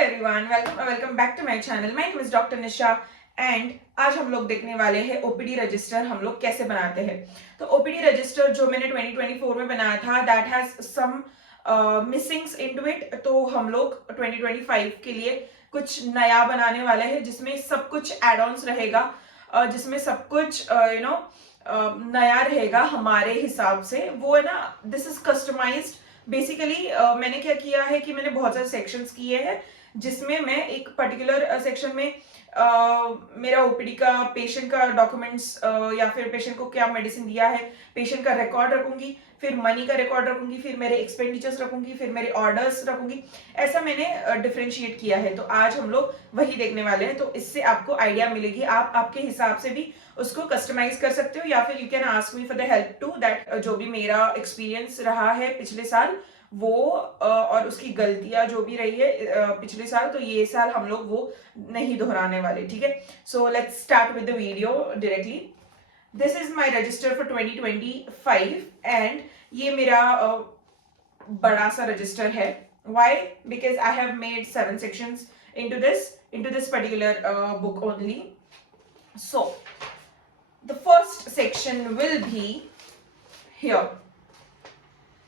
Everyone, welcome back to my channel. My name is doctor Nisha and आज हम लोग देखने वाले हैं ओपीडी रजिस्टर हम लोग कैसे बनाते हैं। तो ओपीडी रजिस्टर जो मैंने 2024 में बनाया था that has some missings into it, तो हम लोग 2025 के लिए कुछ नया बनाने वाले हैं जिसमें सब कुछ एड ऑन्स रहेगा, जिसमें सब कुछ नया रहेगा हमारे हिसाब से। वो है ना, दिस इज कस्टमाइज्ड बेसिकली। मैंने क्या किया है कि मैंने बहुत सारे सेक्शंस किए हैं जिसमें मैं एक पर्टिकुलर सेक्शन में मेरा ओपीडी का पेशेंट का डॉक्यूमेंट्स या फिर पेशेंट को क्या मेडिसिन दिया है, पेशेंट का रिकॉर्ड रखूंगी, फिर मनी का रिकॉर्ड रखूंगी, फिर मेरे एक्सपेंडिचर्स रखूंगी, फिर मेरे ऑर्डर्स रखूंगी। ऐसा मैंने डिफरेंशिएट किया है। तो आज हम लोग वही देखने वाले हैं। तो इससे आपको आइडिया मिलेगी, आप आपके हिसाब से भी उसको कस्टमाइज कर सकते हो या फिर you can ask me for the help to that. जो भी मेरा एक्सपीरियंस रहा है पिछले साल वो और उसकी गलतियां जो भी रही है पिछले साल, तो ये साल हम लोग वो नहीं दोहराने वाले। ठीक है, so let's start with the video directly. This is my register for 2025 and ये मेरा बड़ा सा रजिस्टर है। Why? Because I have made 7 sections into this particular book only. So the first section will be here.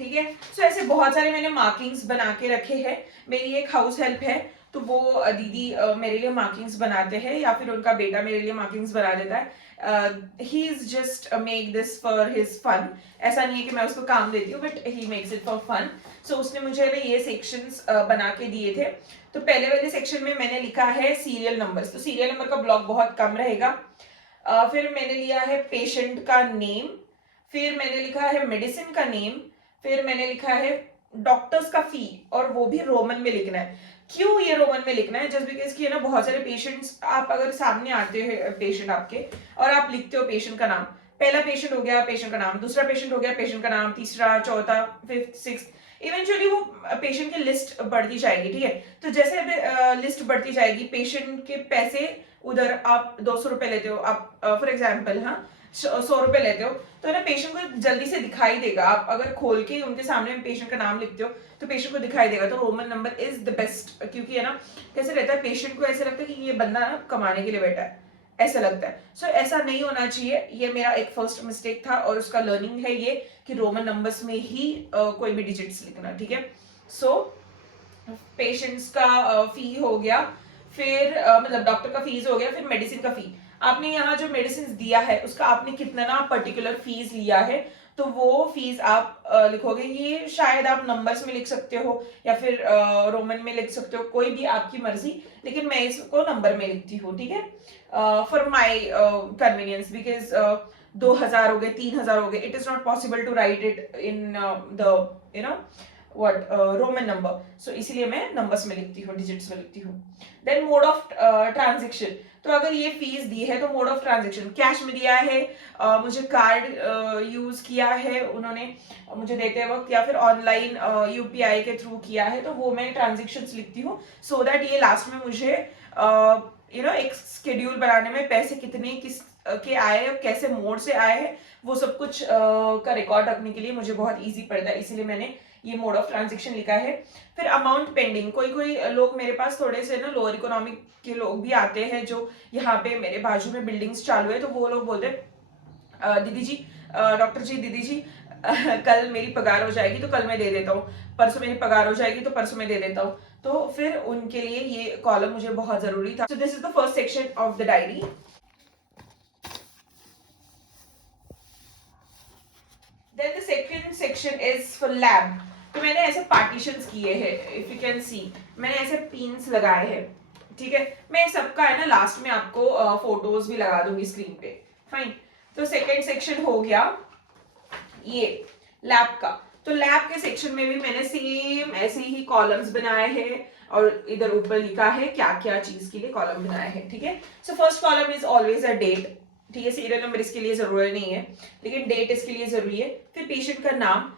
ठीक है, सो ऐसे बहुत सारे मैंने मार्किंग्स बना के रखे हैं। मेरी एक हाउस हेल्प है तो वो दीदी मेरे लिए मार्किंग्स बनाते हैं या फिर उनका बेटा मेरे लिए मार्किंग्स बना देता है। He is just make this for his fun. ऐसा नहीं है कि मैं उसको काम देती हूँ, but he makes it for fun. So उसने मुझे ये सेक्शंस बना के दिए थे। तो पहले वाले सेक्शन में मैंने लिखा है सीरियल नंबर्स, तो सीरियल नंबर का ब्लॉक बहुत कम रहेगा। फिर मैंने लिया है पेशेंट का नेम, फिर मैंने लिखा है मेडिसिन का नेम, फिर मैंने लिखा है डॉक्टर्स का फी, और वो भी रोमन में लिखना है। क्यों ये रोमन में लिखना है? जस्ट बिकॉज कि है ना, बहुत सारे पेशेंट्स, आप अगर सामने आते हैं पेशेंट आपके और आप लिखते हो पेशेंट का नाम, पहला पेशेंट हो गया पेशेंट का नाम, दूसरा पेशेंट हो गया पेशेंट का नाम, तीसरा, चौथा, फिफ्थ, सिक्स्थ, इवेंचुअली वो पेशेंट की लिस्ट बढ़ती जाएगी। ठीक है, तो जैसे लिस्ट बढ़ती जाएगी, पेशेंट के पैसे उधर आप 200 रुपए लेते हो, आप फॉर एग्जाम्पल 100 रुपए लेते हो, तो ना पेशेंट को जल्दी से दिखाई देगा। आप अगर खोल के उनके सामने पेशेंट का नाम लिखते हो तो पेशेंट को दिखाई देगा। तो Roman number is the best, क्योंकि है ना, कैसे रहता है, पेशेंट को ऐसे लगता है कि ये बंदा ना कमाने के लिए बैठा है, ऐसा लगता है। सो ऐसा नहीं होना चाहिए। ये मेरा एक फर्स्ट मिस्टेक था और उसका लर्निंग है ये कि रोमन नंबर्स में ही कोई भी डिजिट्स लिखना। ठीक है, सो पेशेंट्स का फी हो गया, फिर मतलब डॉक्टर का फीस हो गया, फिर मेडिसिन का फी। आपने यहाँ जो मेडिसिन दिया है उसका आपने कितना ना पर्टिकुलर फीस लिया है, तो वो फीस आप लिखोगे। ये शायद आप नंबर्स में लिख सकते हो या फिर रोमन में लिख सकते हो, कोई भी आपकी मर्जी, लेकिन मैं इसको नंबर में लिखती हूँ। ठीक है, फॉर माई कन्वीनियंस, बिकॉज 2000 हो गए, 3000 हो गए, it is not possible to write it in the Roman number. So इसीलिए मैं नंबर्स में लिखती हूँ, डिजिट्स में लिखती हूँ। देन मोड ऑफ ट्रांजेक्शन, तो अगर ये फीस दी है तो मोड ऑफ ट्रांजेक्शन कैश में दिया है, मुझे कार्ड यूज किया है उन्होंने मुझे देते वक्त, या फिर ऑनलाइन यूपीआई के थ्रू किया है, तो वो मैं ट्रांजेक्शन्स लिखती हूँ सो दैट ये लास्ट में मुझे एक शेड्यूल बनाने में पैसे कितने किस के आए और कैसे मोड से आए हैं वो सब कुछ का रिकॉर्ड रखने के लिए मुझे बहुत इजी पड़ता है, इसीलिए मैंने ये मोड ऑफ ट्रांजेक्शन लिखा है। फिर अमाउंट पेंडिंग, कोई लोग मेरे पास थोड़े से ना लोअर इकोनॉमिक के लोग भी आते हैं जो यहाँ पे मेरे बाजू में बिल्डिंग्स चालू है, तो वो लोग बोलते हैं दीदी जी, डॉक्टर जी, दीदी जी कल मेरी पगार हो जाएगी तो कल मैं दे देता हूँ, परसों मेरी पगार हो जाएगी तो परसों मैं दे देता हूँ। तो फिर उनके लिए ये कॉलम मुझे बहुत जरूरी था। So this is the first section of the diary. Then the second section is for lab. तो मैंने ऐसे पार्टीशंस किए हैं, इफ यू कैन सी, मैंने ऐसे पिन्स लगाए हैं। ठीक है, मैं सबका है ना लास्ट में आपको फोटोज भी लगा दूंगी स्क्रीन पे। फाइन, तो सेकेंड सेक्शन हो गया ये लैब का। तो लैब के सेक्शन में भी मैंने सेम ऐसे ही कॉलम्स बनाए हैं और इधर ऊपर लिखा है क्या क्या चीज के लिए कॉलम बनाए हैं। ठीक है, so first column is always a date. ठीक है, सीरियल नंबर इसके लिए जरूरी नहीं है, लेकिन डेट इसके लिए जरूरी है। फिर पेशेंट का नाम,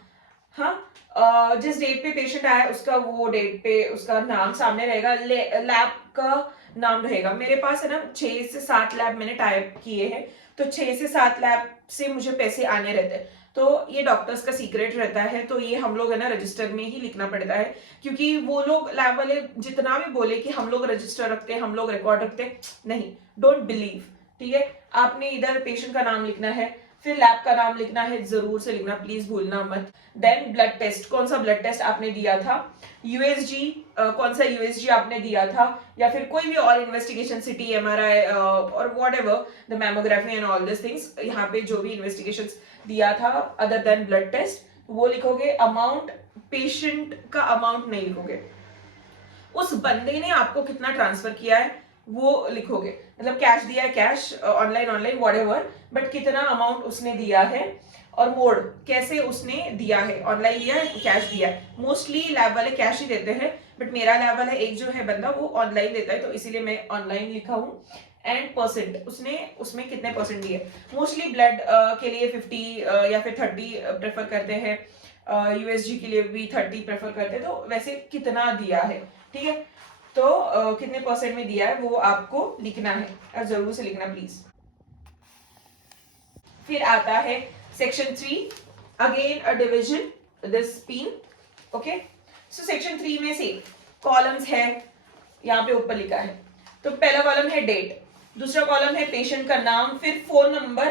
जिस डेट पे पेशेंट आया उसका वो डेट पे उसका नाम सामने रहेगा। लैब का नाम रहेगा। मेरे पास है ना 6 से 7 लैब मैंने टाइप किए हैं, तो 6 से 7 लैब से मुझे पैसे आने रहते हैं। तो ये डॉक्टर्स का सीक्रेट रहता है, तो ये हम लोग है ना रजिस्टर में ही लिखना पड़ता है, क्योंकि वो लोग लैब वाले जितना भी बोले कि हम लोग रजिस्टर रखते हैं, हम लोग रिकॉर्ड रखते हैं, नहीं, डोंट बिलीव। ठीक है, आपने इधर पेशेंट का नाम लिखना है, फिर लैब का नाम लिखना है, जरूर से लिखना, प्लीज भूलना मत। देन ब्लड टेस्ट, कौन सा ब्लड टेस्ट आपने दिया था, यूएसजी कौन सा यूएसजी आपने दिया था, या फिर कोई भी और इन्वेस्टिगेशन, सिटी, एमआरआई और what ever the mammography and all this things, यहाँ पे जो भी इन्वेस्टिगेशन दिया था अदर देन ब्लड टेस्ट, वो लिखोगे। अमाउंट, पेशेंट का अमाउंट नहीं लिखोगे, उस बंदे ने आपको कितना ट्रांसफर किया है वो लिखोगे, मतलब कैश दिया है, कैश, ऑनलाइन व्हाटएवर, बट कितना अमाउंट उसने दिया है, और मोड कैसे उसने दिया है, ऑनलाइन लिया है, कैश दिया है। मोस्टली लैब वाले कैश ही देते हैं, बट मेरा लैब वाला एक जो है बंदा वो ऑनलाइन देता है, तो इसीलिए मैं ऑनलाइन लिखा हूँ। एंड परसेंट, उसने उसमें कितने परसेंट दिए, मोस्टली ब्लड के लिए 50 या फिर 30 प्रेफर करते हैं, यूएसजी के लिए भी 30 प्रेफर करते हैं, तो वैसे कितना दिया है। ठीक है, तो कितने परसेंट में दिया है वो आपको लिखना है, और जरूर से लिखना प्लीज। फिर आता है section 3, again a division this pin. Okay, so section 3 में से कॉलम्स है, यहाँ पे ऊपर लिखा है, तो पहला कॉलम है डेट, दूसरा कॉलम है पेशेंट का नाम, फिर फोन नंबर,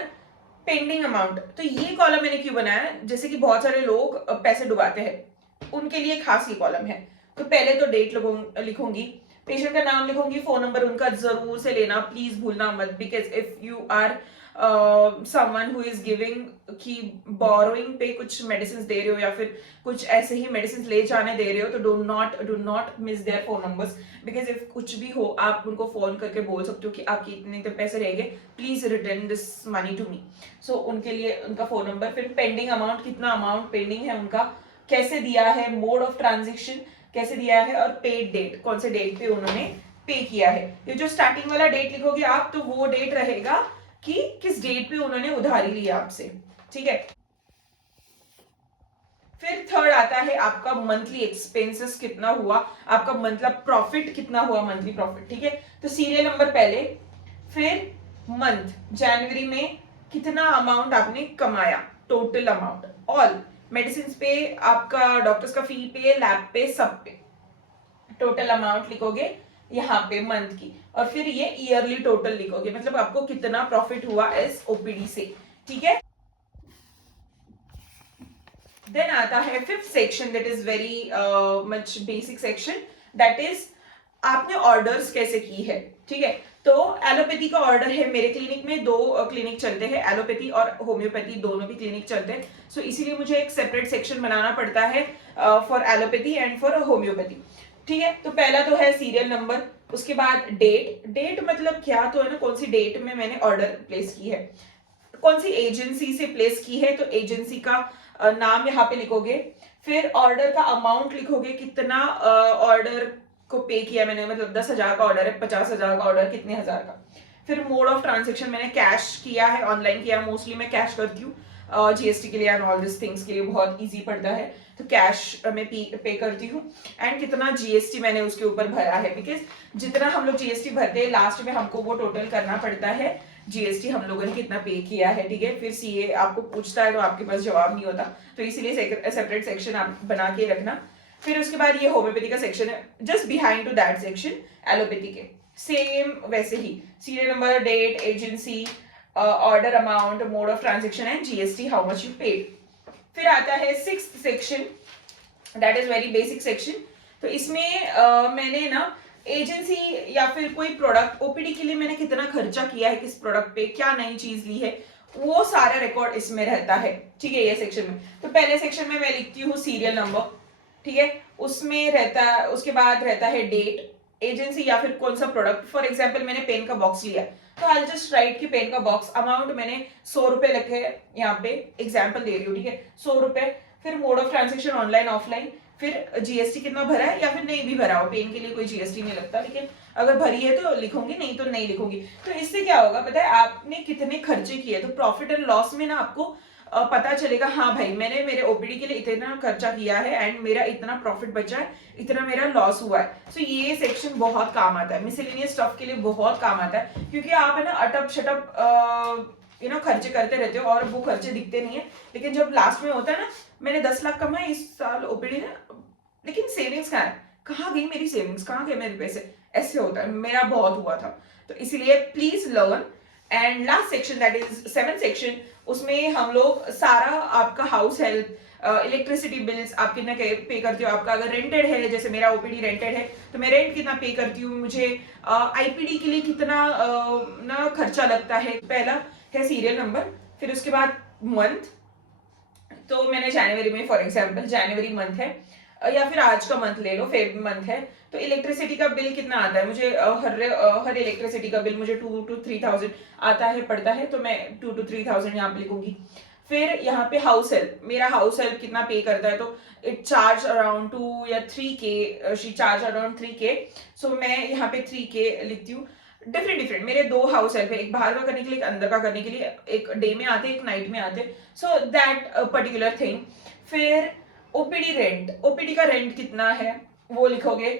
पेंडिंग अमाउंट। तो ये कॉलम मैंने क्यों बनाया, जैसे कि बहुत सारे लोग पैसे डुबाते हैं, उनके लिए खास ये कॉलम है। तो पहले तो डेट लिखूंगी, पेशेंट का नाम लिखूंगी, फोन नंबर उनका जरूर से लेना, प्लीज भूलना मत, because if you are someone who is giving की बोरोइंग पे कुछ मेडिसिन दे रहे हो, या फिर कुछ ऐसे ही मेडिसिन ले जाने दे रहे हो, तो do not miss their phone numbers, because if कुछ भी हो आप उनको फोन करके बोल सकते हो कि आपके इतने तो पैसे रहेंगे, please return this money to me. So उनके लिए उनका फोन नंबर, फिर पेंडिंग अमाउंट, कितना अमाउंट पेंडिंग है उनका, कैसे दिया है, मोड ऑफ ट्रांजेक्शन कैसे दिया है, और पेड डेट, कौन से डेट पे उन्होंने पे किया है। ये जो स्टार्टिंग वाला डेट लिखोगे आप, तो वो डेट रहेगा कि किस डेट पे उन्होंने उधारी लिया आपसे। ठीक है, फिर थर्ड आता है आपका मंथली एक्सपेंसेस कितना हुआ, आपका मतलब प्रॉफिट कितना हुआ, मंथली प्रॉफिट। ठीक है, तो सीरियल नंबर पहले, फिर मंथ, जनवरी में कितना अमाउंट आपने कमाया, टोटल अमाउंट, ऑल मेडिसिन पे, आपका डॉक्टर्स का फी पे, लैब पे, सब पे टोटल अमाउंट लिखोगे यहाँ पे मंथ की, और फिर ये ईयरली टोटल लिखोगे, मतलब आपको कितना प्रॉफिट हुआ इस ओपीडी से। ठीक है, देन आता है fifth section, that is very much basic section, that is आपने ऑर्डर्स कैसे की है। ठीक है, तो एलोपैथी का ऑर्डर है, मेरे क्लिनिक में 2 क्लिनिक चलते हैं, एलोपैथी और होम्योपैथी दोनों भी क्लिनिक चलते हैं, सो इसीलिए मुझे एक सेपरेट सेक्शन बनाना पड़ता है for allopathy and for homeopathy. ठीक है, तो पहला तो है सीरियल नंबर, उसके बाद डेट, डेट मतलब क्या, तो है ना कौन सी डेट में मैंने ऑर्डर प्लेस की है, कौन सी एजेंसी से प्लेस की है, तो एजेंसी का नाम यहाँ पे लिखोगे, फिर ऑर्डर का अमाउंट लिखोगे, कितना ऑर्डर को पे किया मैंने, मतलब 10,000 का ऑर्डर है, 50,000 का ऑर्डर, कितने हजार का। फिर मोड ऑफ ट्रांजेक्शन, मैंने कैश किया है, ऑनलाइन किया, मोस्टली मैं कैश करती हूँ, जीएसटी के लिए एंड ऑल दिस थिंग्स के लिए बहुत इजी पड़ता है, तो कैश में पे करती हूँ। एंड कितना जीएसटी मैंने उसके ऊपर भरा है, बिकॉज जितना हम लोग जीएसटी भरते हैं लास्ट में हमको वो टोटल करना पड़ता है, जीएसटी हम लोगों ने कितना पे किया है। ठीक है, फिर सीए आपको पूछता है तो आपके पास जवाब नहीं होता, तो इसीलिए सेपरेट सेक्शन आप बना के रखना। फिर उसके बाद ये होम्योपैथी का सेक्शन है, just behind to that section allopathy के, सेम वैसे ही serial number, date, agency, order amount, mode of transaction and GST, how much you paid. फिर आता है sixth section, that is very basic section, तो इसमें मैंने ना एजेंसी या फिर कोई प्रोडक्ट, ओपीडी के लिए मैंने कितना खर्चा किया है, किस प्रोडक्ट पे, क्या नई चीज ली है, वो सारा रिकॉर्ड इसमें रहता है। ठीक है, ये सेक्शन में, तो पहले सेक्शन में मैं लिखती हूँ सीरियल नंबर, ठीक है, उसमें रहता है, उसके बाद रहता है डेट, एजेंसी या फिर कौन सा प्रोडक्ट, फॉर एग्जाम्पल मैंने पेन का बॉक्स लिया, तो आई जस्ट राइट कि पेन का बॉक्स, अमाउंट मैंने 100 रुपए लिखे, यहाँ पे एग्जाम्पल दे रही हूँ। ठीक है, 100 रुपए, फिर mode of transaction online offline, फिर जीएसटी कितना भरा है, या फिर नहीं भी भरा हो, पेन के लिए कोई जीएसटी नहीं लगता, लेकिन अगर भरी है तो लिखूंगी, नहीं तो नहीं लिखूंगी। तो इससे क्या होगा पता है, आपने कितने खर्चे किए, तो प्रॉफिट एंड लॉस में ना आपको पता चलेगा, हाँ भाई मैंने मेरे ओपीडी के लिए इतना खर्चा किया है एंड मेरा इतना प्रॉफिट बचा है, इतना मेरा लॉस हुआ है। सो ये सेक्शन बहुत काम आता है, मिसलेनियस स्टफ के लिए बहुत काम आता है, क्योंकि आप है ना अटप शटप खर्चे करते रहते हो और वो खर्चे दिखते नहीं है, लेकिन जब लास्ट में होता है ना, मैंने 10 लाख कमाए इस साल ओपीडी ने, लेकिन सेविंग्स कहाँ है, कहाँ गई मेरी सेविंग्स, कहाँ गए मेरे पैसे, ऐसे होता है, मेरा बहुत हुआ था। तो इसीलिए please learn. And last section that is 7th section, उसमें हम लोग सारा आपका हाउस हेल्प, इलेक्ट्रिसिटी बिल्स आप कितना पे करते हो, आपका अगर रेंटेड है, जैसे मेरा ओपीडी रेंटेड है तो मैं रेंट कितना पे करती हूँ, मुझे आईपीडी के लिए कितना ना खर्चा लगता है। पहला है सीरियल नंबर, फिर उसके बाद मंथ, तो मैंने जनवरी में, फॉर एग्जांपल जनवरी मंथ है, या फिर आज का मंथ ले लो, फेब मंथ है, तो इलेक्ट्रिसिटी का बिल कितना आता है मुझे, हर इलेक्ट्रिसिटी का बिल मुझे 2 to 3,000 आता है, पड़ता है, तो मैं 2 to 3,000 यहाँ पे लिखूंगी। फिर यहाँ पे हाउस हेल्प, मेरा हाउस हेल्प कितना पे करता है, तो इट चार्ज अराउंड 2 या 3K, she charge around 3K, सो मैं यहाँ पे 3K लिखती हूँ। डिफरेंट मेरे 2 हाउस हेल्प है, एक बाहर का करने के लिए, एक अंदर का करने के लिए, एक डे में आते, एक नाइट में आते, सो दैट पर्टिकुलर थिंग। फिर ओपीडी रेंट, ओपीडी का रेंट कितना है वो लिखोगे।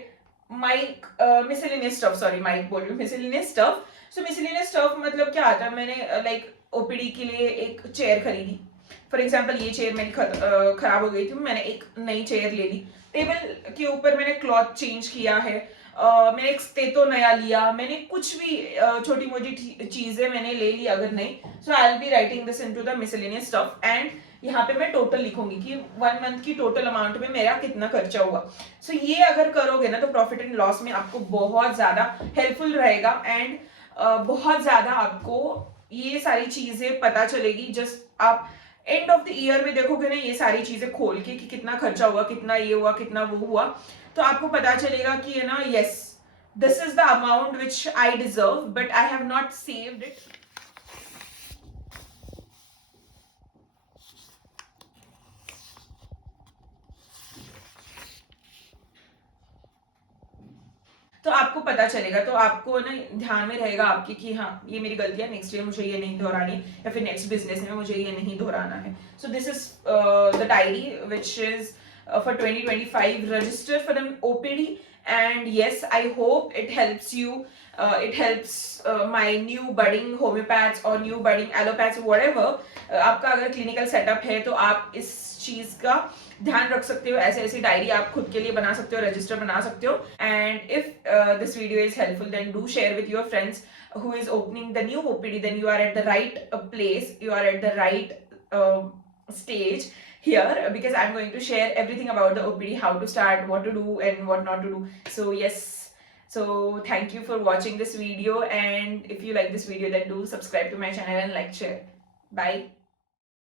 Mic, miscellaneous stuff, sorry mic बोल रही हूँ, miscellaneous stuff. So miscellaneous stuff मतलब क्या आता है, मैंने लाइक ओपीडी के लिए एक चेयर खरीदी, फॉर एग्जाम्पल ये चेयर मेरी खराब हो गई थी, मैंने एक नई चेयर ले ली, टेबल के ऊपर मैंने क्लॉथ चेंज किया है, मैंने एक स्टेतो नया लिया, मैंने कुछ भी छोटी मोटी चीजें मैंने ले ली अगर नहीं, so I will be writing this into the miscellaneous stuff. And यहाँ पे मैं टोटल लिखूंगी कि 1 मंथ की टोटल अमाउंट में मेरा कितना खर्चा हुआ। सो ये अगर करोगे ना तो प्रॉफिट एंड लॉस में आपको बहुत ज्यादा हेल्पफुल रहेगा, एंड बहुत ज्यादा आपको ये सारी चीजें पता चलेगी। जस्ट आप एंड ऑफ द ईयर में देखोगे ना ये सारी चीजें खोल के कि कितना खर्चा हुआ, कितना ये हुआ, कितना वो हुआ, तो आपको पता चलेगा कि ये ना, yes this is the amount which I deserve but I have not saved it. तो आपको पता चलेगा, तो आपको ना ध्यान में रहेगा आपकी कि हाँ ये मेरी गलती है, नेक्स्ट ईयर मुझे ये नहीं दोहरानी, या फिर नेक्स्ट बिजनेस में मुझे ये नहीं दोहराना है। So this is the diary which is for 2025, register for an OPD, and yes, I hope it helps you, it helps my new budding homeopaths or new budding allopaths, whatever, आपका अगर clinical setup है तो आप इस चीज का ध्यान रख सकते हो, ऐसे ऐसी डायरी आप खुद के लिए बना सकते हो, रजिस्टर बना सकते हो। And if this video is helpful then do share with your friends who is opening the new OPD, then you are at the right place, you are at the right stage here, because I'm going to share everything about the OPD, how to start, what to do and what not to do. So yes, so thank you for watching this video, and if you like this video then do subscribe to my channel and like, share. Bye.